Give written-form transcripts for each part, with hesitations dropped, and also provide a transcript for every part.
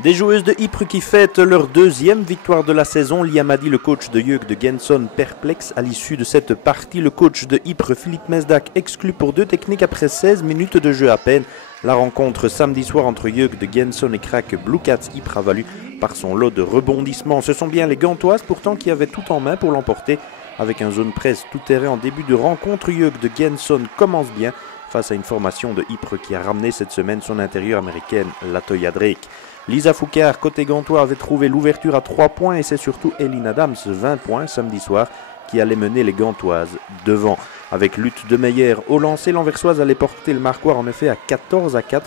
Des joueuses de Ypres qui fêtent leur deuxième victoire de la saison. Liam a dit, le coach de Jeugd de Genson, perplexe à l'issue de cette partie. Le coach de Ypres, Philippe Mesdac, exclu pour 2 techniques après 16 minutes de jeu à peine. La rencontre samedi soir entre Jeugd de Genson et Crac Blue Cats Ypres a valu par son lot de rebondissements. Ce sont bien les Gantoises pourtant qui avaient tout en main pour l'emporter. Avec un zone presse tout terrain en début de rencontre, Jeugd de Genson commence bien face à une formation de Ypres qui a ramené cette semaine son intérieure américaine, Latoya Drake. Lisa Foucard, côté gantois, avait trouvé l'ouverture à 3 points et c'est surtout Elin Adams, 20 points samedi soir, qui allait mener les gantoises devant. Avec lutte de Meyer au lancer, l'Anversoise allait porter le Marquois en effet à 14-4,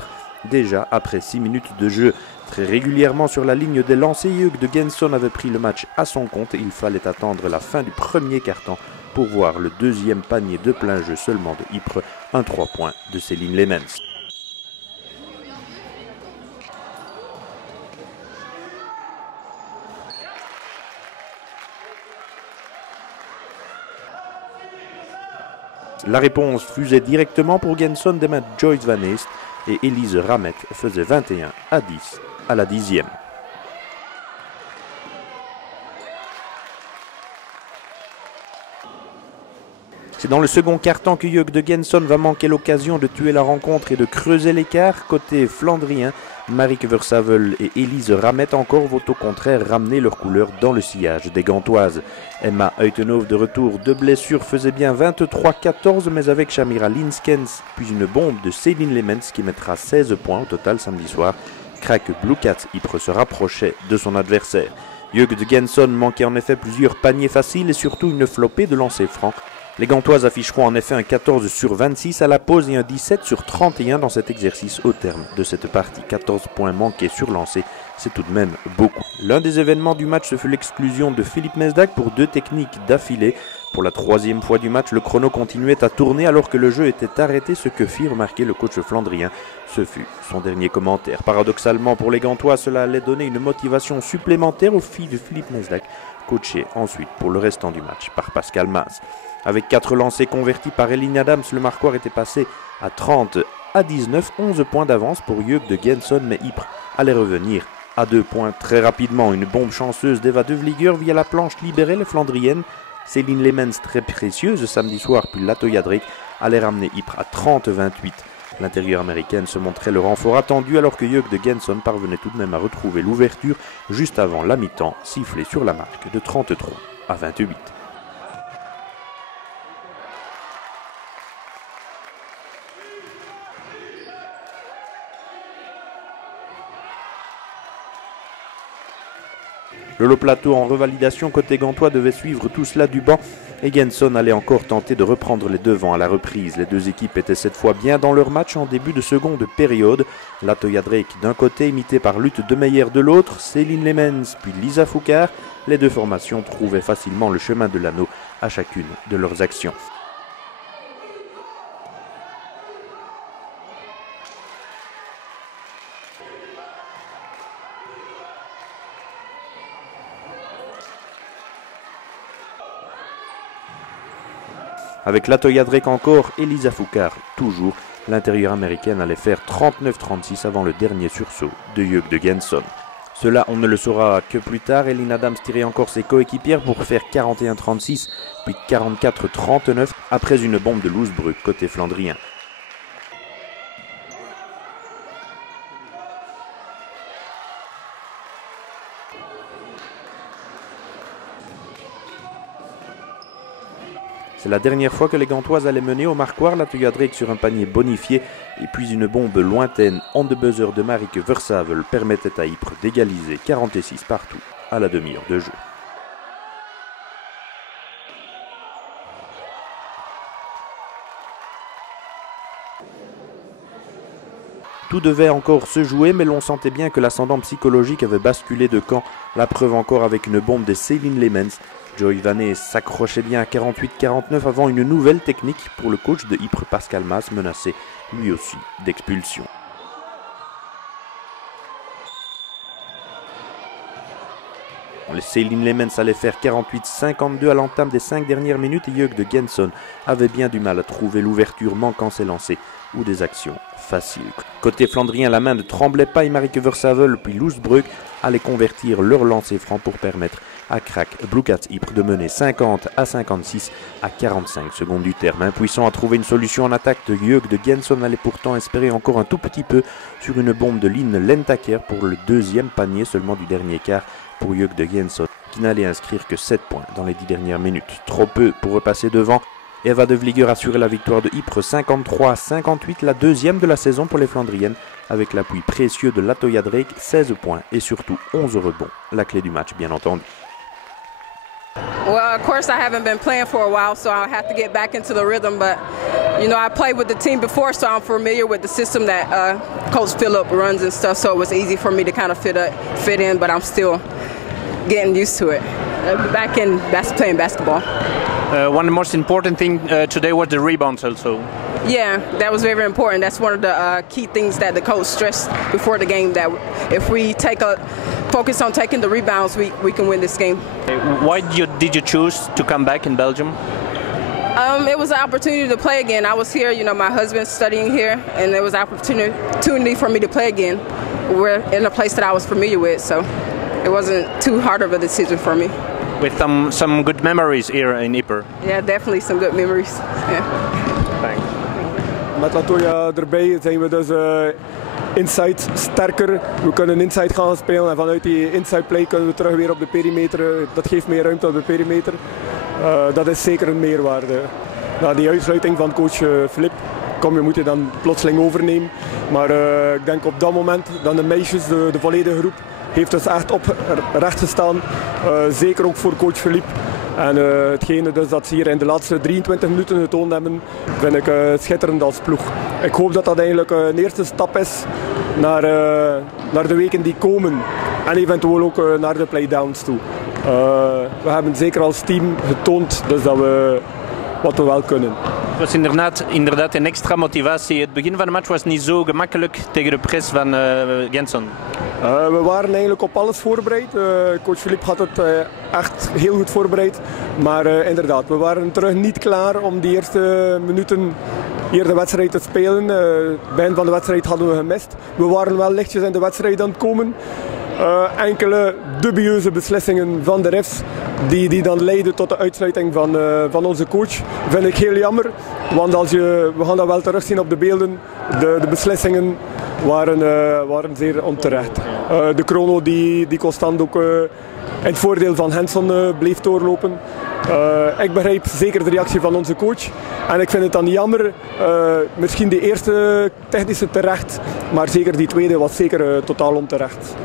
déjà après 6 minutes de jeu. Très régulièrement sur la ligne des lancers, Jeugd de Genson avait pris le match à son compte et il fallait attendre la fin du premier quart-temps pour voir le deuxième panier de plein jeu seulement de Ypres, un 3 points de Céline Lemens. La réponse fusait directement pour Genson des mains de Joyce Van Eest et Elise Ramet faisait 21-10 à la 10e. C'est dans le second quart-temps que Jeugd de Genson va manquer l'occasion de tuer la rencontre et de creuser l'écart. Côté flandrien, Marieke Versavel et Elise Ramet encore vont au contraire ramener leur couleur dans le sillage des Gantoises. Emma Uitenhoove de retour de blessure faisait bien 23-14, mais avec Shamira Linskens, puis une bombe de Céline Lemens qui mettra 16 points au total samedi soir. Crac Blue Cats Ypres se rapprochait de son adversaire. Jeugd de Genson manquait en effet plusieurs paniers faciles et surtout une flopée de lancers francs. Les Gantoises afficheront en effet un 14/26 à la pause et un 17/31 dans cet exercice au terme de cette partie. 14 points manqués sur lancé, c'est tout de même beaucoup. L'un des événements du match, ce fut l'exclusion de Philippe Mesdac pour 2 techniques d'affilée. Pour la 3e fois du match, le chrono continuait à tourner alors que le jeu était arrêté, ce que fit remarquer le coach flandrien. Ce fut son dernier commentaire. Paradoxalement pour les Gantois, cela allait donner une motivation supplémentaire aux filles de Philippe Mesdac, coaché ensuite pour le restant du match par Pascal Maz. Avec 4 lancers convertis par Elin Adams, le Marquois était passé à 30-19, 11 points d'avance pour Jeugd de Genson, mais Ypres allait revenir à 2 points très rapidement. Une bombe chanceuse d'Eva De Vlieger via la planche libérait les Flandriennes. Céline Lemens, très précieuse samedi soir, puis Latoya Drake allait ramener Ypres à 30-28. L'intérieure américaine se montrait le renfort attendu alors que Jeugd de Genson parvenait tout de même à retrouver l'ouverture juste avant la mi-temps, sifflée sur la marque de 33-28. Le lot plateau en revalidation côté gantois devait suivre tout cela du banc et Genson allait encore tenter de reprendre les devants à la reprise. Les 2 équipes étaient cette fois bien dans leur match en début de seconde période. Latoya Drake d'un côté, imitée par Lutte de Meyer de l'autre, Céline Lemens puis Lisa Foucard. Les 2 formations trouvaient facilement le chemin de l'anneau à chacune de leurs actions. Avec Latoya Drake encore et Lisa Foucard toujours, l'intérieure américaine allait faire 39-36 avant le dernier sursaut de Jeugd de Genson. Cela, on ne le saura que plus tard. Elin Adams tirait encore ses coéquipières pour faire 41-36, puis 44-39 après une bombe de Loosbrück côté flandrien. C'est la dernière fois que les Gantoises allaient mener au Marquois. Latoya Drake sur un panier bonifié et puis une bombe lointaine on the buzzer de Marieke Versavel permettait à Ypres d'égaliser 46 partout à la demi-heure de jeu. Tout devait encore se jouer, mais l'on sentait bien que l'ascendant psychologique avait basculé de camp. La preuve encore avec une bombe de Céline Lemens. Joy Van Eest s'accrochait bien à 48-49 avant une nouvelle technique pour le coach de Ypres, Pascal Maz, menacé lui aussi d'expulsion. Céline Lemens allait faire 48-52 à l'entame des 5 dernières minutes et Jeugd de Genson avait bien du mal à trouver l'ouverture manquant ses lancers. ou des actions faciles. Côté flandrien, la main ne tremblait pas et Marieke Versavel puis Loesbrug allaient convertir leur lancer franc pour permettre à Krak Blue Cats Ypres de mener 50-56 à 45 secondes du terme. Impuissant à trouver une solution en attaque, de Jörg de Genson allait pourtant espérer encore un tout petit peu sur une bombe de Line Lentaker pour le deuxième panier seulement du dernier quart pour Jörg de Genson, qui n'allait inscrire que 7 points dans les 10 dernières minutes. Trop peu pour repasser devant. Eva de Vlieger assurait la victoire de Ypres 53-58, la deuxième de la saison pour les Flandriennes, avec l'appui précieux de Latoya Drake, 16 points et surtout 11 rebonds. La clé du match, bien entendu. Well, of course, I haven't been playing for a while, so I'll have to get back into the rhythm. But, you know, I played with the team before, so I'm familiar with the system that Coach Phillip runs and stuff, so it was easy for me to kind of fit in, but I'm still getting used to it. Back in playing basketball. One of the most important things today was the rebounds also. Yeah, that was very important. That's one of the key things that the coach stressed before the game, that if we focus on taking the rebounds, we can win this game. Why did you choose to come back in Belgium? It was an opportunity to play again. I was here, you know, my husband's studying here, and it was an opportunity for me to play again. We're in a place that I was familiar with, so it wasn't too hard of a decision for me. With some good memories here in Ypres. Yeah, definitely some good memories. Yeah. Thanks. Met Latoya erbij zijn we dus inside sterker. We kunnen inside gaan spelen en vanuit die inside play kunnen we terug weer op de perimeter. Dat geeft meer ruimte op de perimeter. Dat is zeker een meerwaarde. Na die uitsluiting van coach Filip moet je dan plotseling overnemen. Maar ik denk op dat moment dan de meisjes, de volledige groep, heeft dus echt op recht gestaan. Zeker ook voor coach Filip. En hetgene dus dat ze hier in de laatste 23 minuten getoond hebben, vind ik schitterend als ploeg. Ik hoop dat dat eigenlijk een eerste stap is naar de weken die komen. En eventueel ook naar de playdowns toe. We hebben zeker als team getoond dus dat we wat we wel kunnen. Het was inderdaad een extra motivatie. Het begin van de match was niet zo gemakkelijk tegen de press van Genson. We waren eigenlijk op alles voorbereid. Coach Filip had het echt heel goed voorbereid. Maar inderdaad, we waren terug niet klaar om die eerste minuten hier de wedstrijd te spelen. Het begin van de wedstrijd hadden we gemist. We waren wel lichtjes in de wedstrijd aan het komen. Enkele dubieuze beslissingen van de refs die dan leiden tot de uitsluiting van onze coach. Vind ik heel jammer, want we gaan dat wel terugzien op de beelden. De beslissingen waren zeer onterecht. De chrono die constant ook in het voordeel van Henson bleef doorlopen. Ik begrijp zeker de reactie van onze coach. En ik vind het dan jammer, misschien de eerste technische terecht, maar zeker die tweede was zeker totaal onterecht.